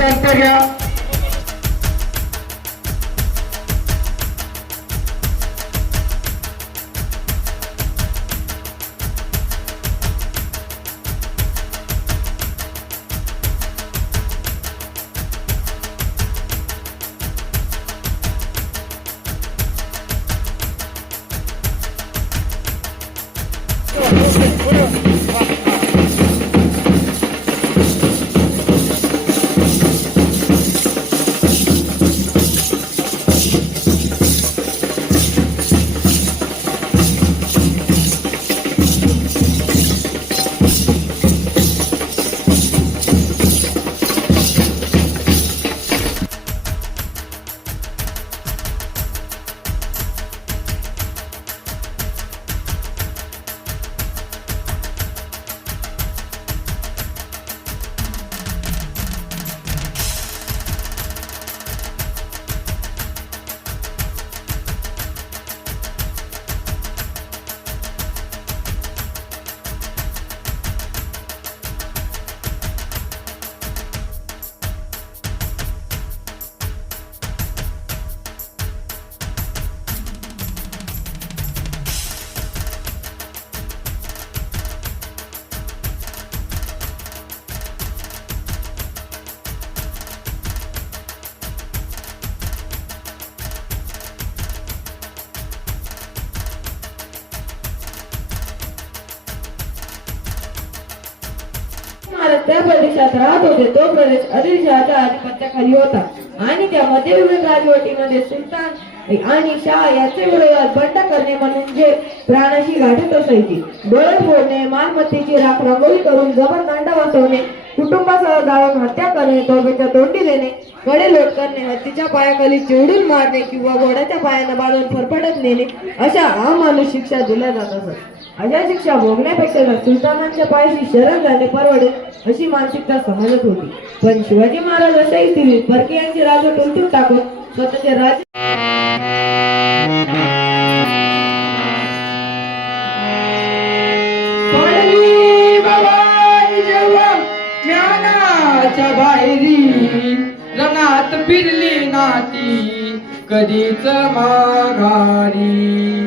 शांत घ्या महाराज त्या प्रदेशात राहत होते तो प्रदेश आदिलशहाच्या आधिपत्याखाली होता. आणि त्या मध्ययुगीन राजवटीमध्ये सुलतान आणि शाह याचे विरोधात बंड करणे म्हणजे प्राणाशी गाठत असायची. डोळे फोडणे मालमत्तेची राख रांगोळी करून जबर दंड वाचवणे कुटुंबासह जाळून हत्या करणे तोफेच्या तोंडी देणे कडे लोट करणे हत्तीच्या पायाखाली चिवडून मारणे किंवा घोड्याच्या पायानं बांधून फरफडत नेणे अशा अमानुष शिक्षा दिल्या जात असत अशा शिक्षा भोगण्यापेक्षा जर सुलतानांच्या पायाशी शरण झाले परवडेल अशी मानसिकता समाजात होती. पण शिवाजी महाराज अशाही स्थितीत परकीयांचे राजे टुलटून टाकून स्वतःचे राज्य बाहेरी रणात फिरली नाती कधीच माघारी.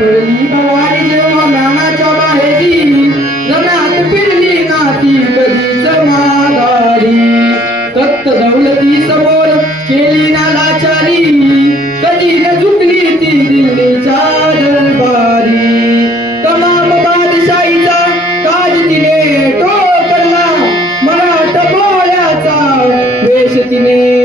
पडली भवानी जेव्हा tiene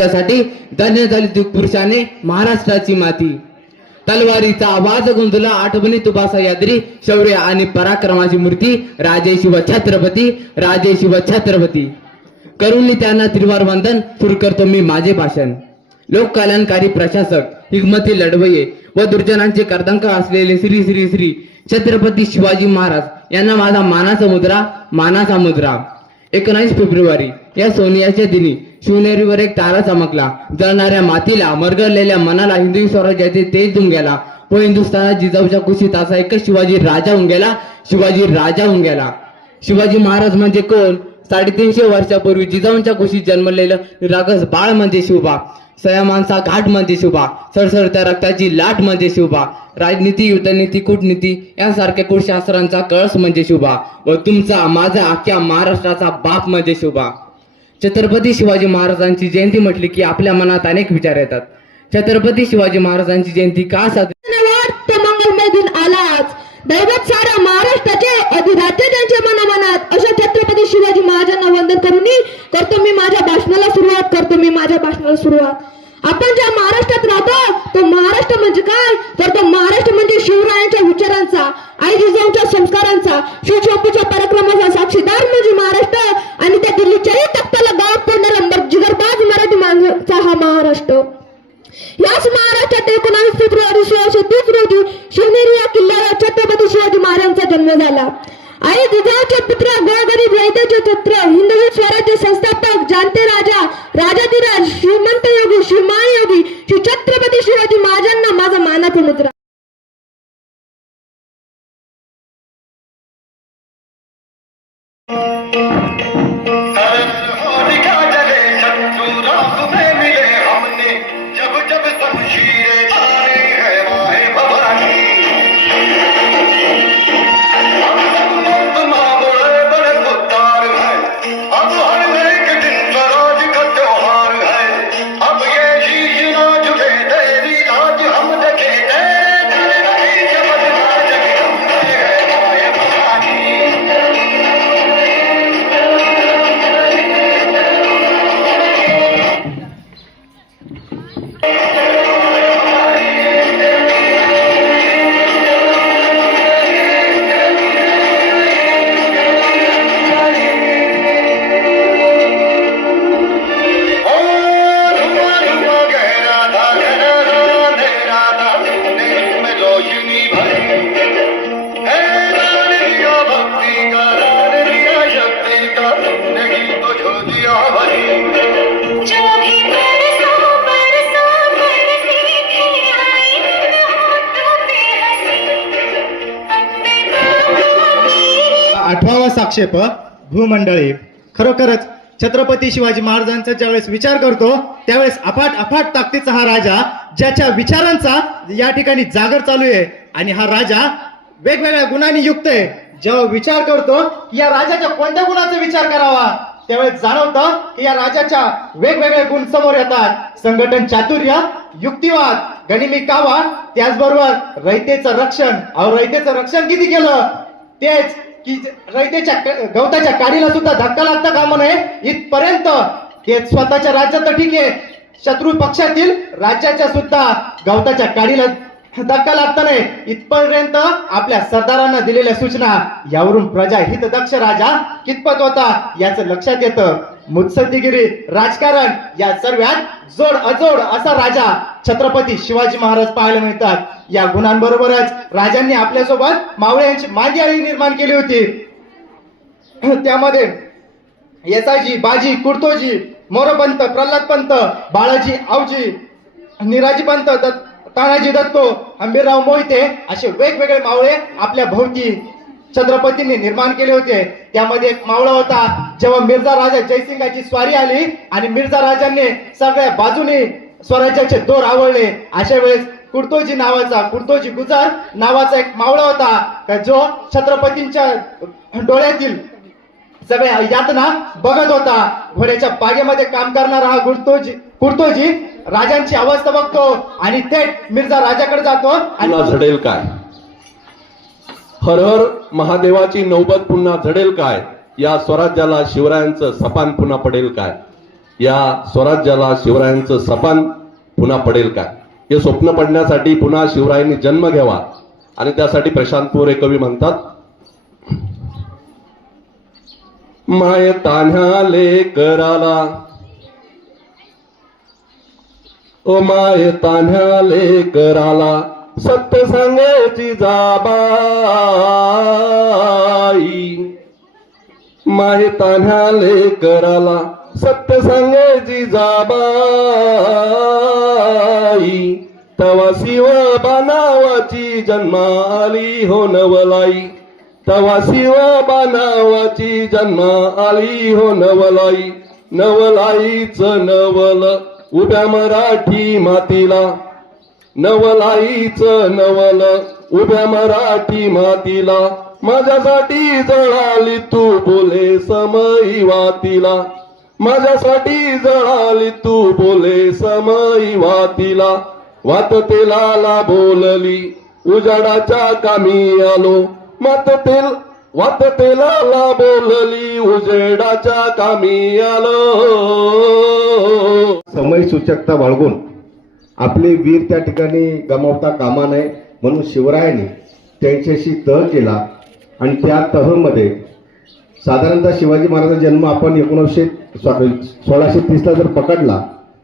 राज्यासाठी धन्य झाली तू पुरुषाने महाराष्ट्राची माती. तलवारीचा आवाज गुंजला आठवणी तुबासा यादरी शौर्य आणि पराक्रमाची मूर्ती राजे शिव छत्रपती राजे शिव छत्रपती. करून त्यांना त्रिवार वंदन सुरू करतो मी माझे भाषण. लोक कल्याणकारी प्रशासक हिगमती लढवये व दुर्जनांचे कर्दंक असलेले श्री श्री श्री छत्रपती शिवाजी महाराज यांना माझा मानाचा मुद्रा मानाचा मुद्रा. एकोणावीस फेब्रुवारी या सोनियाच्या दिनी शिवनेरीवर एक तारा चमकला. जळणाऱ्या मातीला मरगळलेल्या मनाला हिंदवी स्वराज्याचे तेज होऊन गेला. व हिंदुस्थानात जिजाऊच्या कुशीत असा एकच शिवाजी राजा होऊन गेला. शिवाजी राजा होऊन गेला. शिवाजी महाराज म्हणजे कोण? साडेतीनशे वर्षापूर्वी जिजाऊंच्या कुशीत जन्मलेलं निरागस बाळ म्हणजे शिवबा सयामांचा घाट म्हणजे शिवबा सडसडत्या रक्ताची लाट म्हणजे शिवबा राजनीती युद्धनीती कूटनीती यासारख्या कुटशास्त्रांचा कळस म्हणजे शिवबा व तुमचा माझा अख्ख्या महाराष्ट्राचा बाप म्हणजे शिवबा छत्रपती शिवाजी महाराजांची जयंती म्हटली की आपल्या मनात अनेक विचार येतात. छत्रपती शिवाजी महाराजांची जयंती का साजरी आलाच. दैवत साऱ्या महाराष्ट्राचे अधिराज्य त्यांच्या मनामनात. अशा छत्रपती शिवाजी महाराजांना वंदन करून करतो मी माझ्या भाषणाला सुरुवात करतो मी माझ्या भाषणाला सुरुवात. आपण ज्या महाराष्ट्रात राहतो तो महाराष्ट्र म्हणजे काय? तर तो महाराष्ट्र म्हणजे शिवराय. आक्षेप भूमंडळी. खरोखरच छत्रपती शिवाजी महाराजांचा ज्यावेळेस विचार करतो त्यावेळेस अफाट अफाट ताकदीचा हा राजा ज्याच्या विचारांचा या ठिकाणी जागर चालू आहे. आणि हा राजा वेगवेगळ्या गुणांनी युक्त आहे. जेव्हा विचार करतो की या राजाच्या कोणत्या गुणाचा विचार करावा त्यावेळेस जाणवतं की या राजाच्या वेगवेगळे गुण समोर येतात. संघटन चातुर्य युक्तिवाद गणिमी कावा त्याचबरोबर रयतेचं रक्षण. अहो रयतेचं रक्षण किती केलं? तेच की रयतेच्या गवताच्या काडीला सुद्धा धक्का लागता कामा नये. इथपर्यंत हे स्वतःच्या राज्यात तर ठीक आहे. शत्रू पक्षातील राज्याच्या सुद्धा गवताच्या काडीला धक्का लागता नाही इथपर्यंत आपल्या सरदारांना दिलेल्या सूचना. यावरून प्रजा हित दक्ष राजा कितपत होता याचं लक्षात येतं. मुत्सद्दीगिरी राजकारण या सर्वात जोड अजोड असा राजा छत्रपती शिवाजी महाराज पाहायला मिळतात. या गुणांबरोबरच राजांनी आपल्यासोबत मावळे यांची मांदियाळी निर्माण केली होती. त्यामध्ये येसाजी बाजी कुर्तोजी मोरपंत प्रल्हाद पंत बाळाजी आवजी निराजी पंत दत्त तानाजी दत्तो हंबीरराव मोहिते असे वेगवेगळे मावळे आपल्या भोवती छत्रपतींनी निर्माण केले होते. त्यामध्ये एक मावळा होता जेव्हा मिर्झा राजा जयसिंगाची स्वारी आली आणि मिर्झा राजांनी सगळ्या बाजूने स्वराज्याचे दोर आवळले. अशा वेळेस कुर्तोजी नावाचा कुर्तोजी गुजर नावाचा एक मावळा होता जो छत्रपतींच्या डोळ्यातील सगळ्या यातना बघत होता. घोड्याच्या बागेमध्ये काम करणारा हा कुर्तोजी कुर्तोजी राजांची अवस्था बघतो आणि थेट मिर्झा राजाकडे जातो आणि झडेल काय? हर हर महादेवाची नौबत पुन्हा झडेल काय? या स्वराज्याला शिवरायांचं सपान पुन्हा पडेल काय? या स्वराज्याला शिवरायांचं सपान पुन्हा पडेल काय? हे स्वप्न पडण्यासाठी पुन्हा शिवरायांनी जन्म घ्यावा. आणि त्यासाठी प्रशांत पोरे कवी म्हणतात माय तान्ह्याले कराला. ओ माय तान्ह्याले कराला. सत्य सांगायची जाबाई. माय तान्ह्याले कराला. सत्य सांगायची जाबाई. तवा शिवा बनावाची जन्माली हो नवलाई. तवा शिव बानावाची जन्म आली हो नवलाई. नवलाईच नवल उभ्या मराठी मातीला. नवलाईच नवल उभ्या मराठी मातीला. माझ्यासाठी जळाली तू बोले समई वातीला. माझ्यासाठी जळाली तू बोले समई वातीला. वात तेलाला बोलली उजाडाच्या कामी आलो. मात तेल वात बोलली उजेडाच्या कामी आलो. समय सूचकता बाळगून आपले वीर त्या ठिकाणी गमावता कामा नये म्हणून शिवरायांनी त्यांच्याशी तह केला. आणि त्या तहमध्ये साधारणतः शिवाजी महाराजांचा जन्म आपण एकोणीसशे सोळाशे तीसला जर पकडला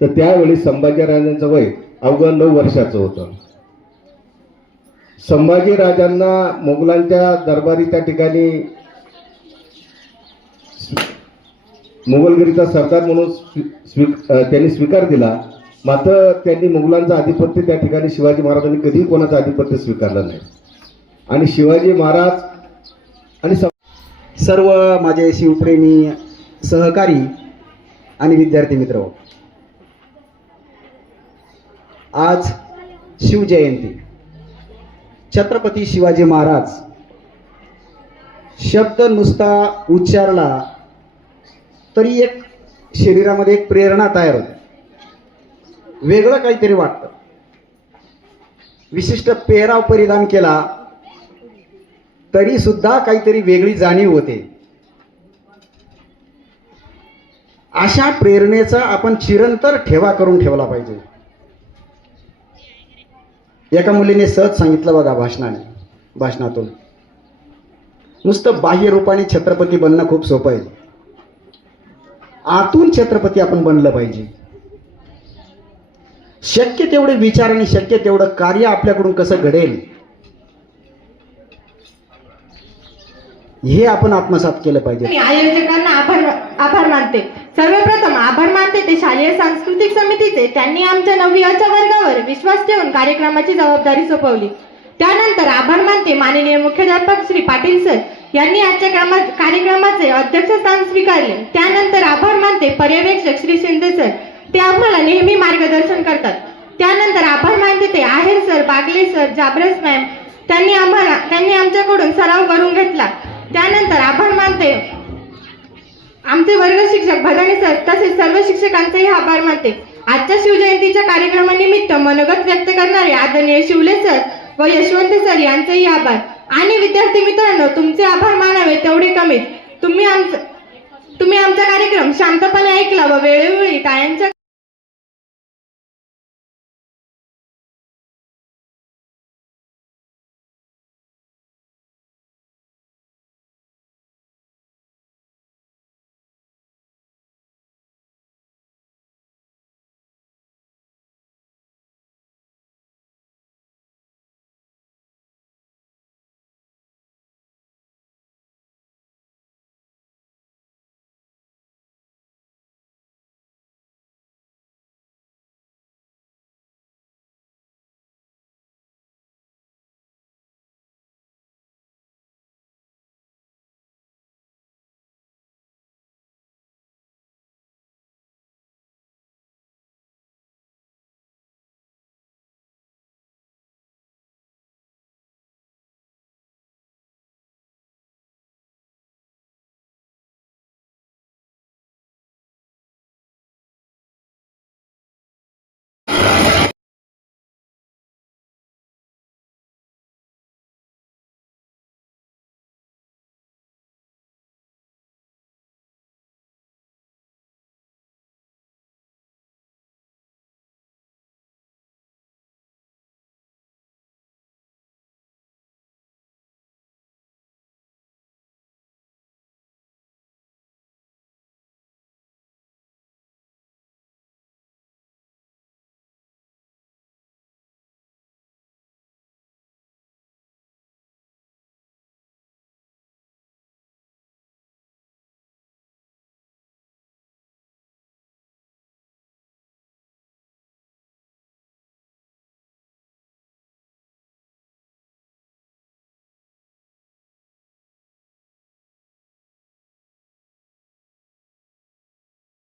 तर त्यावेळी संभाजीराजांचं वय अवघं नऊ वर्षाचं होतं. संभाजीराजांना मोगलांच्या दरबारी त्या ठिकाणी मुघलगिरीचा सरदार म्हणून स्वी स्वी- त्यांनी स्वीकार दिला मात्र त्यांनी मुघलांचं आधिपत्य त्या ठिकाणी शिवाजी महाराजांनी कधीही कोणाचं आधिपत्य स्वीकारलं नाही आणि शिवाजी महाराज आणि सर्व माझे शिवप्रेमी सहकारी आणि विद्यार्थी मित्र हो. आज शिवजयंती छत्रपती शिवाजी महाराज शब्द नुसता उच्चारला तरी एक शरीरामध्ये एक प्रेरणा तयार होते. वेगळं काहीतरी वाटतं. विशिष्ट पेहराव परिधान केला तरी सुद्धा काहीतरी वेगळी जाणीव होते. अशा प्रेरणेचा आपण चिरंतर ठेवा करून ठेवला पाहिजे. एका मुलीने सहज सांगितलं बघा भाषणाने भाषणातून. नुसतं बाह्य रूपाने छत्रपती बनणं खूप सोपं आहे. आतून छत्रपती आपण बनलं पाहिजे. शक्य तेवढे विचार आणि शक्य तेवढं कार्य आपल्याकडून कसं घडेल? हे आपण आत्मसात केलं पाहिजे. आयोजकांना आभार आभार मानते. सर्वप्रथम आभार मानते ते शालेय सांस्कृतिक समितीचे. त्यांनी आमच्या नववीच्या वर्गावर विश्वास ठेवून कार्यक्रमाची जबाबदारी सोपवली. त्यानंतर आभार मानते माननीय मुख्याध्यापक श्री पाटील सर यांनी आजच्या कार्यक्रमाचे अध्यक्षस्थान स्वीकारले. त्यानंतर आभार मानते पर्यवेक्षक श्री शिंदे सर. ते आम्हाला नेहमी मार्गदर्शन करतात. त्यानंतर आभार मानते ते Aher sir Bagle sir Jabras ma'am. त्यांनी आम्हाला त्यांनी आमच्याकडून सराव करून घेतला. त्यानंतर आभार मानते आमचे वर्ग शिक्षक भदाणे सर तसेच सर्व शिक्षकांचेही आभार मानते. आजच्या शिवजयंतीच्या कार्यक्रमानिमित्त मनोगत व्यक्त करणारे आदरणीय शिवले सर व यशवंत सर यांचेही आभार. आणि विद्यार्थी मित्रांनो तुमचे आभार मानावे तेवढे कमीच. तुम्ही आमचा तुम्ही आमचा कार्यक्रम शांतपणे ऐकला व वेळोवेळी टाळ्यांच्या